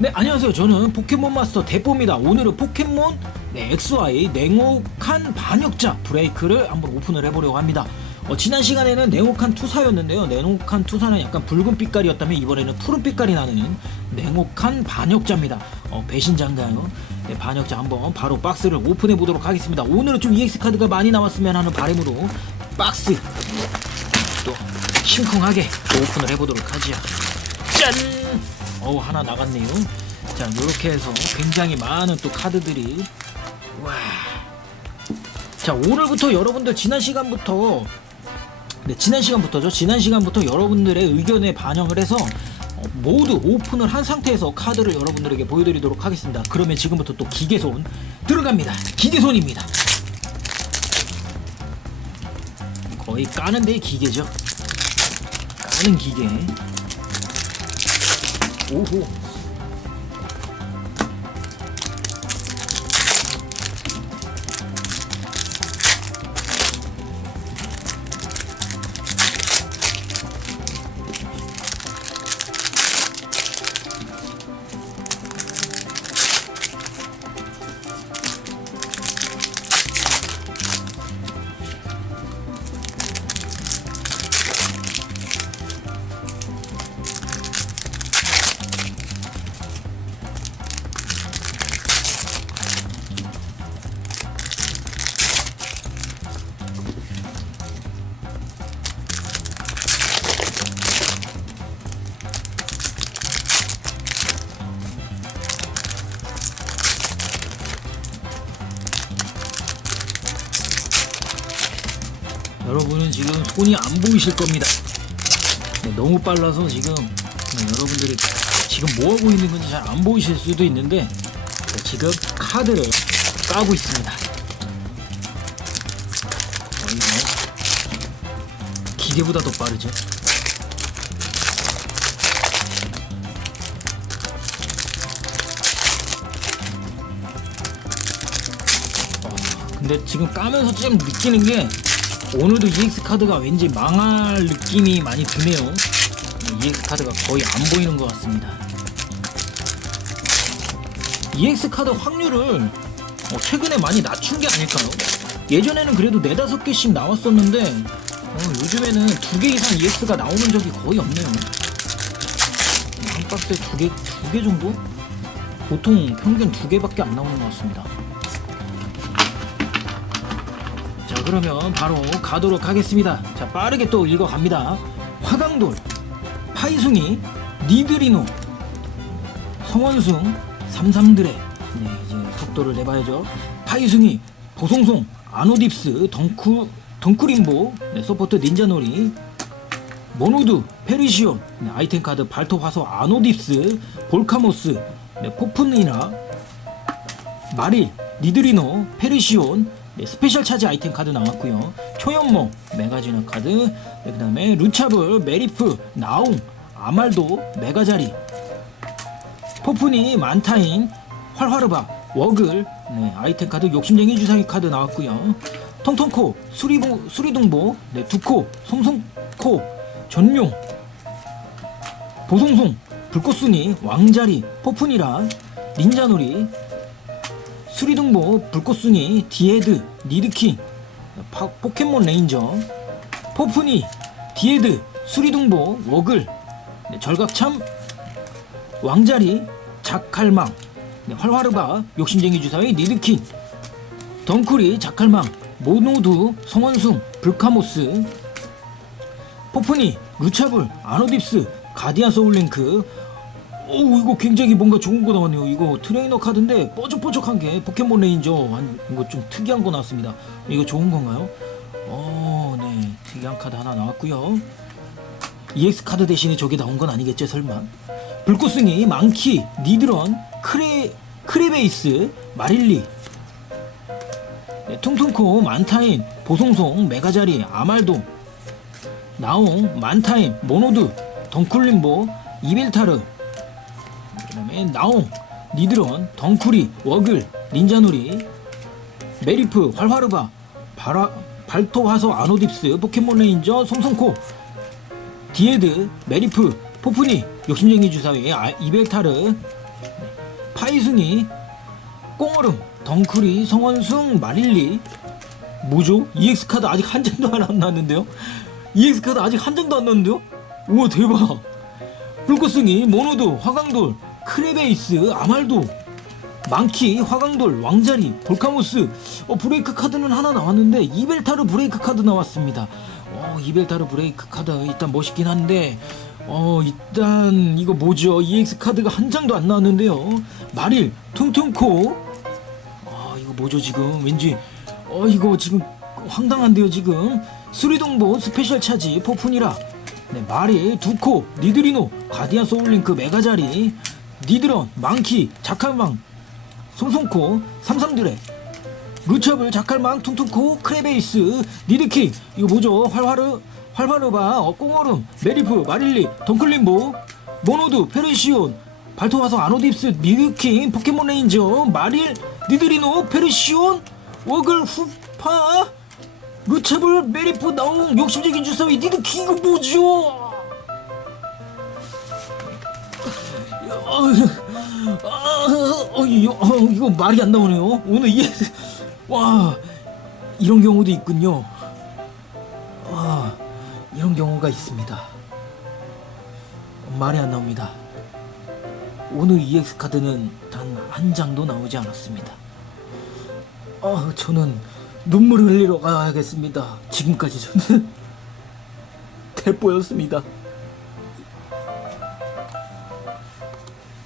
네 안녕하세요. 저는 포켓몬 마스터 대뽀입니다. 오늘은 포켓몬 네, XY 냉혹한 반역자 브레이크를 한번 오픈을 해보려고 합니다. 어, 지난 시간에는 냉혹한 투사였는데요. 냉혹한 투사는 약간 붉은 빛깔이었다면 이번에는 푸른 빛깔이 나는 냉혹한 반역자입니다. 어, 배신자인가요? 네, 반역자 한번 바로 박스를 오픈해 보도록 하겠습니다. 오늘은 좀 EX 카드가 많이 나왔으면 하는 바람으로 박스 또 심쿵하게 또 오픈을 해보도록 하지요 짠! 어우 하나 나갔네요. 자 이렇게 해서 굉장히 많은 또 카드들이 와. 자 오늘부터 여러분들 지난 시간부터 네 지난 시간부터죠. 지난 시간부터 여러분들의 의견에 반영을 해서 어, 모두 오픈을 한 상태에서 카드를 여러분들에게 보여드리도록 하겠습니다. 그러면 지금부터 또 기계손 들어갑니다. 기계손입니다. 거의 까는 데 기계죠. 까는 기계. 오호. 여러분은 지금 손이 안 보이실 겁니다. 네, 너무 빨라서 지금 네, 여러분들이 지금 뭐 하고 있는 건지 잘 안 보이실 수도 있는데 네, 지금 카드를 까고 있습니다. 뭐 기계보다 더 빠르죠. 어, 근데 지금 까면서 좀 느끼는 게 오늘도 EX 카드가 왠지 망할 느낌이 많이 드네요. EX 카드가 거의 안 보이는 것 같습니다. EX 카드 확률을 어, 최근에 많이 낮춘 게 아닐까요? 예전에는 그래도 네다섯 개씩 나왔었는데 어, 요즘에는 두 개 이상 EX가 나오는 적이 거의 없네요. 한 박스에 두 개, 두 개 정도? 보통 평균 두 개밖에 안 나오는 것 같습니다. 그러면 바로 가도록 하겠습니다. 자 빠르게 또 읽어갑니다. 화강돌 파이숭이 니드리노 성원숭 삼삼드레 네 이제 속도를 내봐야죠. 파이숭이 보송송 아노딥스 덩쿠 덩쿠링보 네, 서포트 닌자놀이 모노드 페리시온 네, 아이템 카드 발톱 화소 아노딥스 볼카모스 네, 포프니나 마릴, 니드리노, 페르시온, 네, 스페셜 차지 아이템 카드 나왔고요. 초연모, 메가지너 카드, 네, 그 다음에 루차블, 메리프, 나옹, 아말도, 메가자리, 포프니, 만타인, 활화르바, 워글, 네, 아이템 카드 욕심쟁이 주사기 카드 나왔고요. 통통코, 수리보, 수리동보, 네, 두코, 송송코, 전용, 보송송, 불꽃순이, 왕자리, 포프니라, 닌자놀이, 수리등보, 불꽃순이, 디에드, 니드킹, 파- 포켓몬 레인저, 포프니, 디에드, 수리등보, 워글, 네, 절각참, 왕자리, 자칼망, 네, 활화르바, 욕심쟁이 주사위, 니드킹, 덩크리, 자칼망, 모노두, 성원숭, 불카모스, 포프니, 루차블, 아노딥스, 가디안 소울링크, 오 이거 굉장히 뭔가 좋은 거 나왔네요. 이거 트레이너 카드인데 뽀족뽀족한 게 포켓몬 레인저 아니, 이거 좀 특이한 거 나왔습니다. 이거 좋은 건가요? 어, 네 특이한 카드 하나 나왔고요. EX 카드 대신에 저게 나온 건 아니겠죠 설마? 불꽃승이, 망키, 니드런, 크레 크레베이스, 마릴리, 네, 퉁퉁코, 만타인, 보송송, 메가자리, 아말도, 나옹, 만타임, 모노드, 덩쿨림보, 이벨타르, 그 다음에 나옹, 니드런, 덩쿠리, 워글, 닌자놀이, 메리프, 활화르바, 바라, 발토화서 아노딥스, 포켓몬 레인저, 송송코, 디에드, 메리프, 포프니, 욕심쟁이 주사위, 아, 이벨타르, 사이승이 꽁얼음 덩크리 성원승 마릴리 뭐죠? EX 카드 아직 한 장도 안 나왔는데요? EX 카드 아직 한 장도 안 나왔는데요? 우와 대박 불꽃승이 모노도 화강돌 크레베이스 아말도 망키 화강돌 왕자리 볼카모스. 어, 브레이크 카드는 하나 나왔는데 이벨타르 브레이크 카드 나왔습니다. 어, 이벨타르 브레이크 카드 일단 멋있긴 한데 어 일단 이거 뭐죠? EX 카드가 한 장도 안 나왔는데요. 마릴 퉁퉁코. 아 이거 뭐죠 지금? 왠지 어 이거 지금 황당한데요 지금. 수리동보 스페셜 차지 포푼이라. 네 마리 두코 니드리노 가디안 소울링크 메가자리 니드런 망키 자칼망 송송코 삼삼드레. 루처블 자칼망 퉁퉁코 크레베이스 니드킹 이거 뭐죠? 활활르 활활르바 어, 꽁얼음 메리프 마릴리 덩클림보 모노드 페르시온 발토화성 아노딥스 미드킹 포켓몬 레인저 마릴 니드리노 페르시온 워글 후파 루체블 메리프 나옹 욕심적인 주사위 니드킹 이거 뭐죠 아, 아, 어, 이거, 어, 이거 말이 안 나오네요. 오늘 이게 와 이런 경우도 있군요. 아 이런 경우가 있습니다. 말이 안 나옵니다. 오늘 EX 카드는 단 한 장도 나오지 않았습니다. 아 저는 눈물을 흘리러 가야겠습니다. 지금까지 저는 대포였습니다.